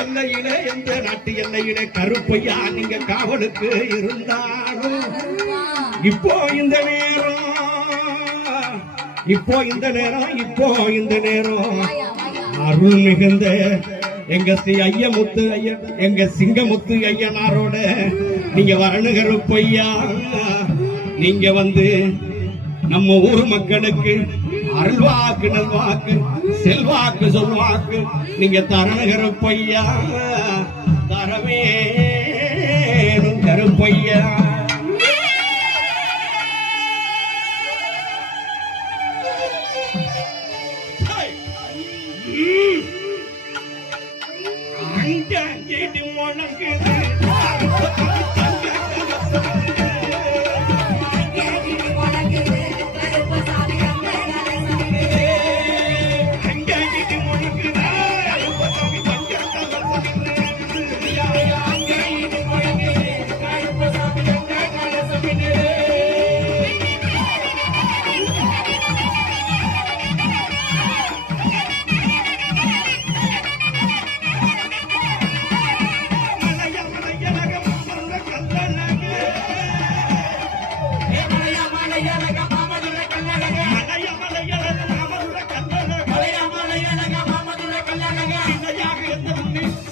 எல்லையிலே எந்த நாட்டு எல்லையிலே கருப்பையா நீங்க காவலுக்கு இருந்தாலும் இப்போ இந்த நேரம் அருள் மிகுந்த எங்க ஸ்ரீ ஐயமுத்து ஐயன் எங்க சிங்கமுத்து ஐயனாரோட நீங்க வரணும் கருப்பையா. நீங்க வந்து நம்ம ஊர் மக்களுக்கு அருள்வாக்கு நல்வாக்கு செல்வாக்கு சொல்வாக்கு நீங்க தரணும் கருப்பையா, தரவேணும் கருப்பையா. அங்கேடி முழங்குது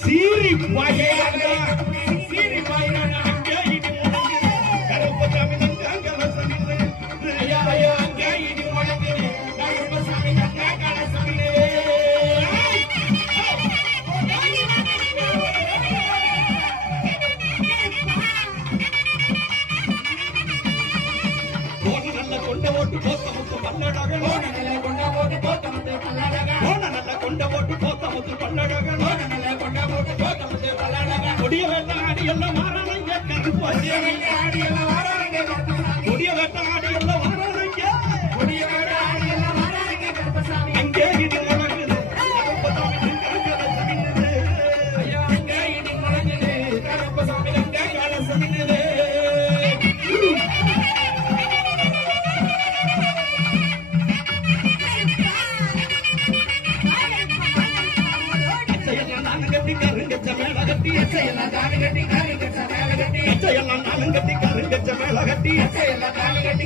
சீரி கொடிய வேட்டாடி எல்லாம் மாறாங்க கருப்பாடி கொடிய வேட்டாடி எல்லாம் மாறாங்க எங்கே இடி முழங்குது கருப்பசாமி காலசமினது. கட்டி